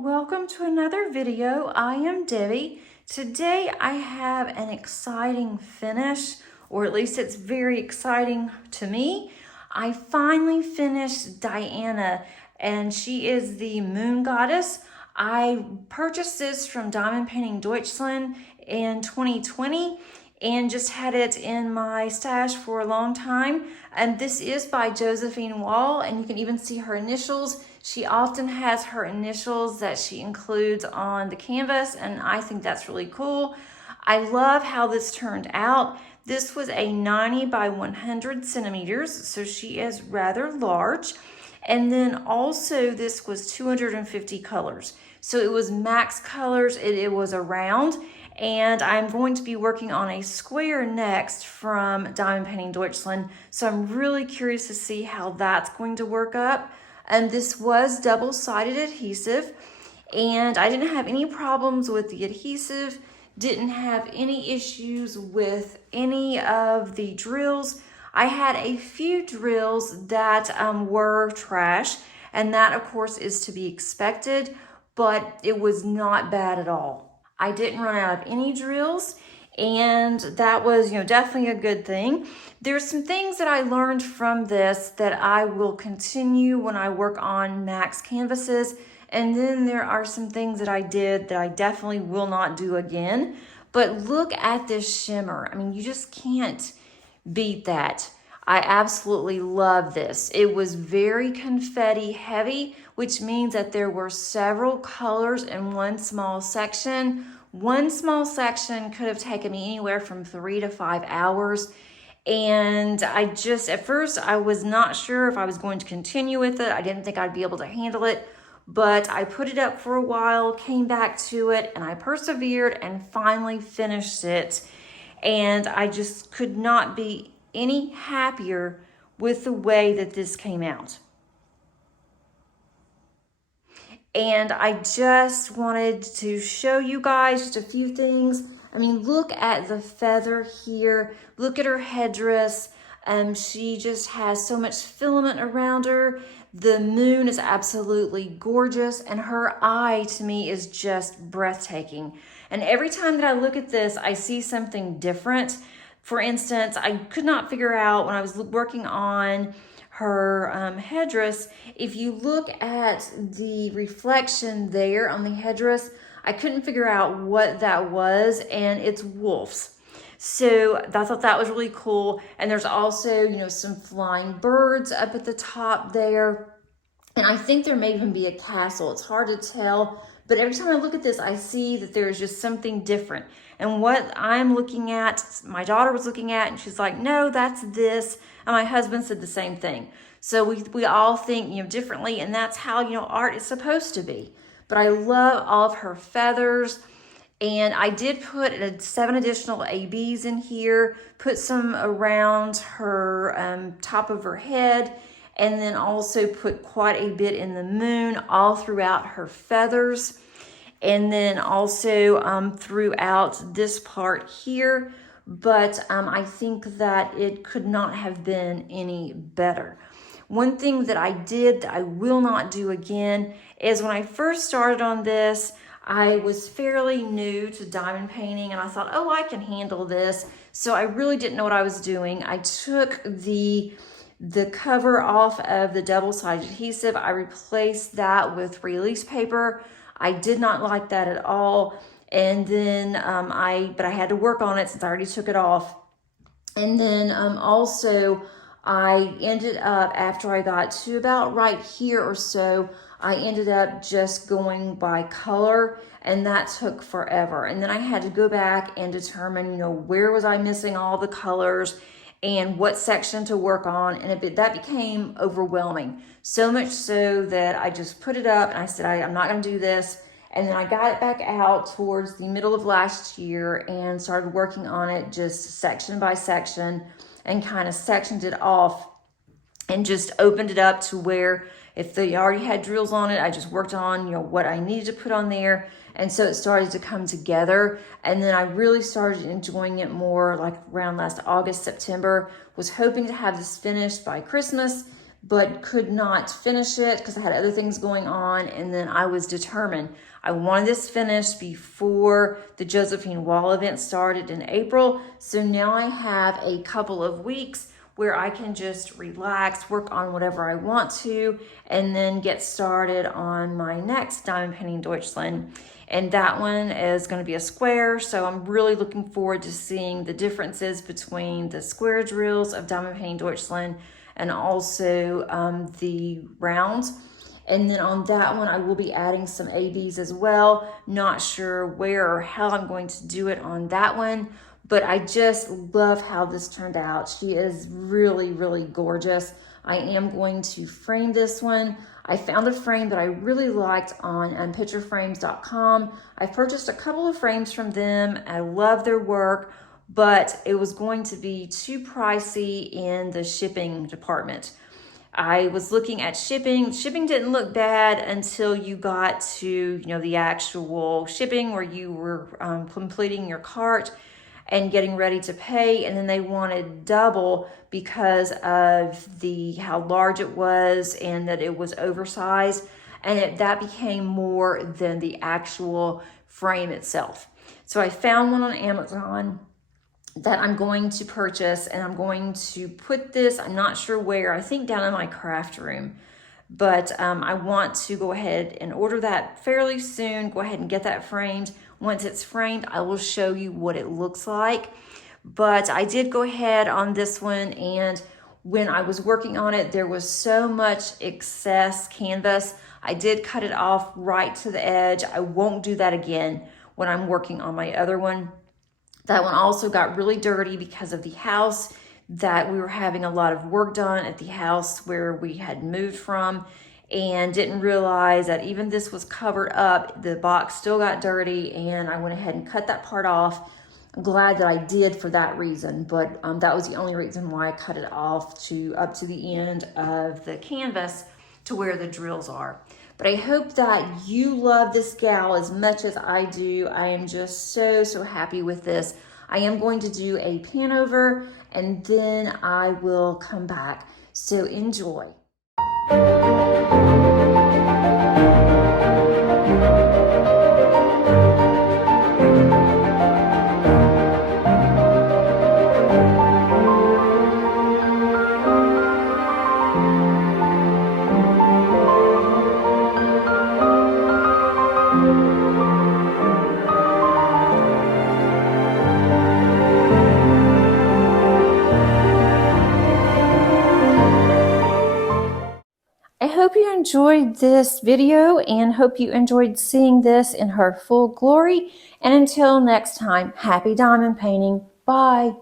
Welcome to another video. I am Debbie. Today I have an exciting finish, or at least it's very exciting to me. I finally finished Diana, and she is the moon goddess. I purchased this from Diamond Painting Deutschland in 2020 and just had it in my stash for a long time. And this is by Josephine, and you can even see her initials. She often has her initials that she includes on the canvas, and I think that's really cool. I love how this turned out. This was a 90 by 100 centimeters, so she is rather large. And then also this was 250 colors. So it was max colors, it was a round. And I'm going to be working on a square next from Diamond Painting Deutschland. So I'm really curious to see how that's going to work up. And this was double-sided adhesive, and I didn't have any problems with the adhesive, didn't have any issues with any of the drills. I had a few drills that were trash, and that of course is to be expected, but it was not bad at all. I didn't run out of any drills, and that was, definitely a good thing. There's some things that I learned from this that I will continue when I work on max canvases, and then there are some things that I did that I definitely will not do again. But look at this shimmer. I mean, you just can't beat that. I absolutely love this. It was very confetti heavy, which means that there were several colors in one small section. One small section could have taken me anywhere from 3 to 5 hours. And at first I was not sure if I was going to continue with it. I didn't think I'd be able to handle it, but I put it up for a while, came back to it, and I persevered and finally finished it. And I just could not be any happier with the way that this came out. And I just wanted to show you guys just a few things. I mean, look at the feather here. Look at her headdress. She just has so much filament around her. The moon is absolutely gorgeous, and her eye to me is just breathtaking. And every time that I look at this, I see something different. For instance, I could not figure out when I was working on her headdress, if you look at the reflection there on the headdress, I couldn't figure out what that was, and it's wolves. So I thought that was really cool. And there's also, some flying birds up at the top there. And I think there may even be a castle. It's hard to tell. But every time I look at this, I see that there's just something different. And what I'm looking at, my daughter was looking at, and she's like, no, that's this. And my husband said the same thing. So we all think, differently. And that's how, art is supposed to be. But I love all of her feathers. And I did put 7 additional ABs in here, put some around her top of her head, and then also put quite a bit in the moon all throughout her feathers. And then also throughout this part here. But I think that it could not have been any better. One thing that I did that I will not do again is when I first started on this, I was fairly new to diamond painting, and I thought, oh, I can handle this. So I really didn't know what I was doing. I took the cover off of the double-sided adhesive. I replaced that with release paper. I did not like that at all. And then but I had to work on it since I already took it off. And then also I ended up, after I got to about right here or so, I ended up just going by color, and that took forever. And then I had to go back and determine, where was I missing all the colors and what section to work on. And that became overwhelming. So much so that I just put it up and I said, I'm not going to do this. And then I got it back out towards the middle of last year and started working on it just section by section, and kind of sectioned it off and just opened it up to where if they already had drills on it, I just worked on, what I needed to put on there. And so it started to come together. And then I really started enjoying it more like around last August, September. Was hoping to have this finished by Christmas, but could not finish it because I had other things going on. And then I was determined I wanted this finished before the Josephine wall event started in April. So now I have a couple of weeks where I can just relax, work on whatever I want to, and then get started on my next diamond painting Deutschland. And that one is going to be a square, so I'm really looking forward to seeing the differences between the square drills of diamond painting Deutschland and also the rounds. And then on that one, I will be adding some ABs as well. Not sure where or how I'm going to do it on that one, but I just love how this turned out. She is really, really gorgeous. I am going to frame this one. I found a frame that I really liked on pictureframes.com. I purchased a couple of frames from them. I love their work, but it was going to be too pricey in the shipping department. I was looking at shipping. Shipping didn't look bad until you got to, the actual shipping where you were completing your cart and getting ready to pay, and then they wanted double because of how large it was and that it was oversized, and that became more than the actual frame itself. So I found one on Amazon that I'm going to purchase, and I'm going to put this, I'm not sure where, I think down in my craft room, but I want to go ahead and order that fairly soon, go ahead and get that framed. Once it's framed, I will show you what it looks like. But I did go ahead on this one, and when I was working on it, there was so much excess canvas. I did cut it off right to the edge. I won't do that again when I'm working on my other one. That one also got really dirty because of the house that we were having a lot of work done at the house where we had moved from, and didn't realize that even this was covered up, the box still got dirty, and I went ahead and cut that part off. I'm glad that I did for that reason, but that was the only reason why I cut it off up to the end of the canvas to where the drills are. But I hope that you love this gal as much as I do. I am just so, so happy with this. I am going to do a pan over, and then I will come back. So enjoy. I hope you enjoyed this video and hope you enjoyed seeing this in her full glory. And until next time, happy diamond painting. Bye.